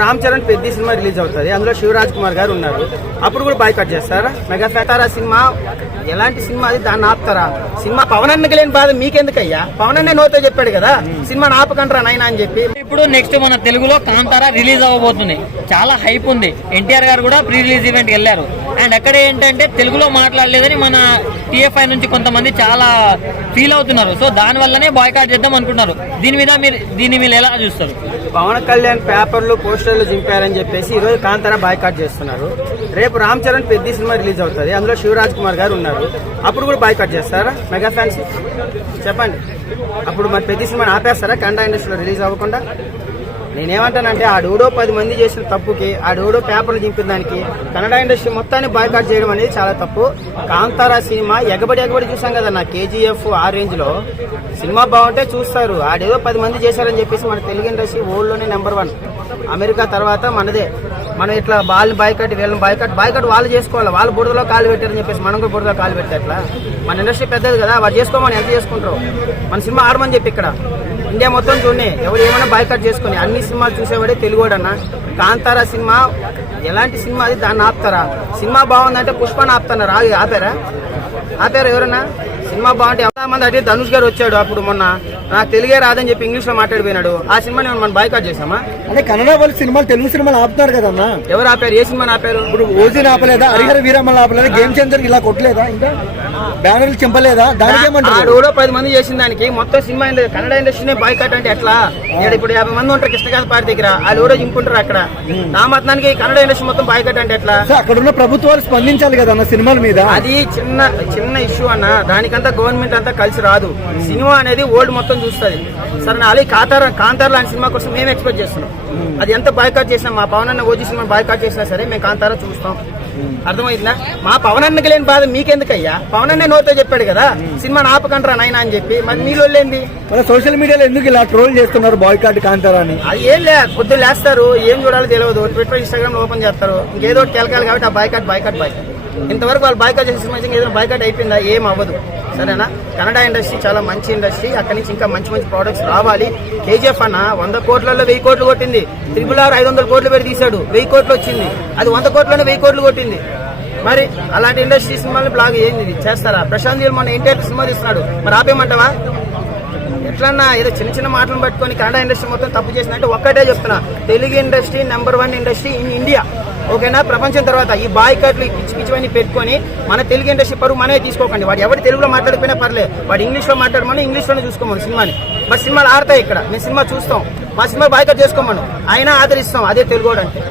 రామ్ చరణ్ పెద్ద cinema release అవుతుంది. అందులో శివరాజ్ కుమార్ గారు ఉన్నారు. అప్పుడు కూడా బాయ్కట్ చేస్తారా? మెగా ఫెటారా సినిమా? ఎలాంటి సినిమా అది? దాన్ని ఆపుతారా? సినిమా పవన్ అన్నకి లేని బాధ మీకెందుకయ్యా? పవన్ అన్న నోతో చెప్పాడు కదా సినిమా ఆపకంటారా నాయన అని చెప్పి. ఇప్పుడు నెక్స్ట్ మన తెలుగులో కాంతారా రిలీజ్ అవ్వబోతుంది. చాలా హైప్ ఉంది. ఎన్టీఆర్ గారు కూడా ప్రీ రిలీజ్ ఈవెంట్ వెళ్ళారు. అండ్ అక్కడ ఏంటంటే తెలుగులో మాట్లాడలేదని మన టీఎఫ్ఐ నుంచి కొంతమంది చాలా ఫీల్ అవుతున్నారు. సో దాని వల్లనే బాయ్కాట్ చేద్దాం అనుకుంటున్నారు. దీని మీద మీరు దీన్ని మీరు ఎలా చూస్తారు? పవన్ కళ్యాణ్ పేపర్లు పోస్టర్లు చింపారని చెప్పేసి ఈ రోజు కాంతారా బాయ్కాట్ చేస్తున్నారు. రేపు రామ్ చరణ్ పెద్ద సినిమా రిలీజ్ అవుతుంది. అందులో శివరాజ్ కుమార్ గారు ఉన్నారు. అప్పుడు కూడా బాయ్కాట్ చేస్తారా? Mega fans? చెప్పండి. అప్పుడు మరి పెద్ద సినిమాని ఆపేస్తారా? కండా ఇండస్ట్రీలో రిలీజ్ అవ్వకుండా? నేనేమంటానంటే ఆ డోడో పది మంది చేసిన తప్పుకి ఆ డోడో పేపర్లు దింపిన దానికి కన్నడ ఇండస్ట్రీ మొత్తాన్ని బాయ్కాట్ చేయడం అనేది చాలా తప్పు. కాంతారా సినిమా ఎగబడి ఎగబడి చూసాం కదా నా కేజీఎఫ్ ఆ రేంజ్లో. సినిమా బాగుంటే చూస్తారు. ఆడేదో పది మంది చేశారని చెప్పేసి మన తెలుగు ఇండస్ట్రీ వరల్డ్లోనే నెంబర్ వన్ అమెరికా తర్వాత మనదే. మనం ఇట్లా వాళ్ళని బాయ్కట్ వీళ్ళని బాయ్కట్ బాయ్కట్ వాళ్ళు చేసుకోవాలి. వాళ్ళు బురదలో కాలు పెట్టారని చెప్పేసి మనం కూడా బురదలో కాలు పెట్టే మన ఇండస్ట్రీ పెద్దది కదా వాళ్ళు చేసుకోమని ఎంత చేసుకుంటారు? మన సినిమా ఆడమని చెప్పి ఇక్కడ. ఇండియా మొత్తం చూడండి ఎవరు ఏమైనా బాయ్కట్ చేసుకుని అన్ని సినిమాలు చూసేవాడే తెలుగుడన్న కాంతారా సినిమా ఎలాంటి సినిమా అది దాన్ని ఆపుతారా? సినిమా బాగుందంటే పుష్పని ఆపుతున్నారు ఆగి ఆపారా? ఆపారా ఎవరన్నా? సినిమా బాగుంటే చాలా మంది అంటే ధనుష్ గారు వచ్చాడు అప్పుడు మొన్న. నాకు తెలుగే రాదని చెప్పి ఇంగ్లీష్లో మాట్లాడిపోయినాడు. ఆ సినిమాని మనం బాయ్కట్ చేసామా అదే కన్నడ వాళ్ళు సినిమాలు తెలుగు సినిమాలు ఆపుతున్నారు కదన్నా? ఎవరు ఆపారు? ఏ సినిమాని ఆపారు? ఇప్పుడు ఓజీని ఆపలేదా? హరిహర వీరమ్మలు ఆపలేదా? గేమ్ చేంజర్ ఇలా కొట్టలేదా ఇంకా? బ్యానర్లు చింపలేదా? దానికి ఏమంటారు? పది మంది చేసిన దానికి మొత్తం సినిమా కన్నడ ఇండస్ట్రీనే బాయ్కట్ అంటే ఎట్లా? ఇక్కడ ఇప్పుడు యాభై మంది ఉంటారు కృష్ణకాంత్ పార్టీ దగ్గర. వాళ్ళు ఎవరో చింపుంటారు అక్కడ. నా మతానికి కన్నడ ఇండస్ట్రీ మొత్తం బాయ్కట్ అంటే ఎట్లా? అక్కడ ఉన్న ప్రభుత్వాలు స్పందించాలి కదా అన్న సినిమాల మీద? అది చిన్న చిన్న ఇష్యూ అన్న. దానికంతా గవర్నమెంట్ అంతా కలిసి రాదు. సినిమా అనేది ఓల్డ్ మొత్తం చూస్తుంది. సరే అలాగే కాంతార కాంతార లాంటి సినిమా కోసం మేము ఎక్స్పెక్ట్ చేస్తున్నాం. అది ఎంత బాయ్కాట్ చేసినా మా పవన్ అన్న ఓజీ సినిమా బాయ్కాట్ చేసినా సరే మేము కాంతారా చూస్తాం. అర్థమైందా? మా పవన్ అన్నకి లేని బాధ మీకెందుకయ్యా? పవన్ అన్నే నోతో చెప్పాడు కదా. సినిమాని ఆపకంటారా నాయన అని చెప్పి. మరి మీలో లేంది మన సోషల్ మీడియాలో ఎందుకు ఇలా ట్రోల్ చేస్తున్నారు బాయ్కాట్ కాంతారా అని అది ఏం లే పొద్దున్న లేస్తారు ఏం చూడాలో తెలియదు. ట్విట్టర్ ఇన్స్టాగ్రామ్ ఓపెన్ చేస్తారు. ఇంకేదో కెలకాలి కాబట్టి ఆ బాయ్కాట్ బాయ్కాట్ బాయ్కాట్ ఇంతవరకు వాళ్ళు బాయ్కాట్ చేసే సినిమా ఏదైనా బాయ్కాట్ అయిపోయిందా? ఏం అవ్వదు. సరేనా? కన్నడ ఇండస్ట్రీ చాలా మంచి ఇండస్ట్రీ. అక్కడి నుంచి ఇంకా మంచి మంచి ప్రోడక్ట్స్ రావాలి. కేజీఎఫ్ అన్న వంద కోట్లలో వెయ్యి కోట్లు కొట్టింది. త్రిపుల్ ఆర్ ఐదు వందల కోట్లు పెట్టి తీశాడు. వెయ్యి కోట్లు వచ్చింది. అది వంద కోట్లోనే వెయ్యి కోట్లు కొట్టింది. మరి అలాంటి ఇండస్ట్రీ సినిమాలు బ్లాగ్ ఏంది ఇది? చేస్తారా? ప్రశాంత్ నీల్ మొన్న ఎన్టీఆర్ సినిమా తీస్తున్నాడు. మరి ఆపేయమంటావా? ఎట్లన్నా ఏదో చిన్న చిన్న మాటలు పట్టుకొని కన్నడ ఇండస్ట్రీ మొత్తం తప్పు చేసినట్టు ఒక్కటే చెప్తున్నా. Telugu industry number one industry in India. ఓకేనా? ప్రపంచం తర్వాత ఈ బాయ్కట్లు పిచ్చి పిచ్చివన్నీ పెట్టుకొని మన తెలుగు ఇండస్ట్రీ పరువు మనమే తీసుకోకండి. వాడు ఎవరు తెలుగులో మాట్లాడకపోయినా పర్లేదు. వాడు ఇంగ్లీష్లో మాట్లాడమని ఇంగ్లీష్లోనే చూసుకోమని సినిమాని. బట్ సినిమాలు ఆడతాయి ఇక్కడ. మేము సినిమా చూస్తాం. మా సినిమా బాయ్కట్ చేసుకోమను. అయినా ఆదరిస్తాం. అదే తెలుగు అంటే.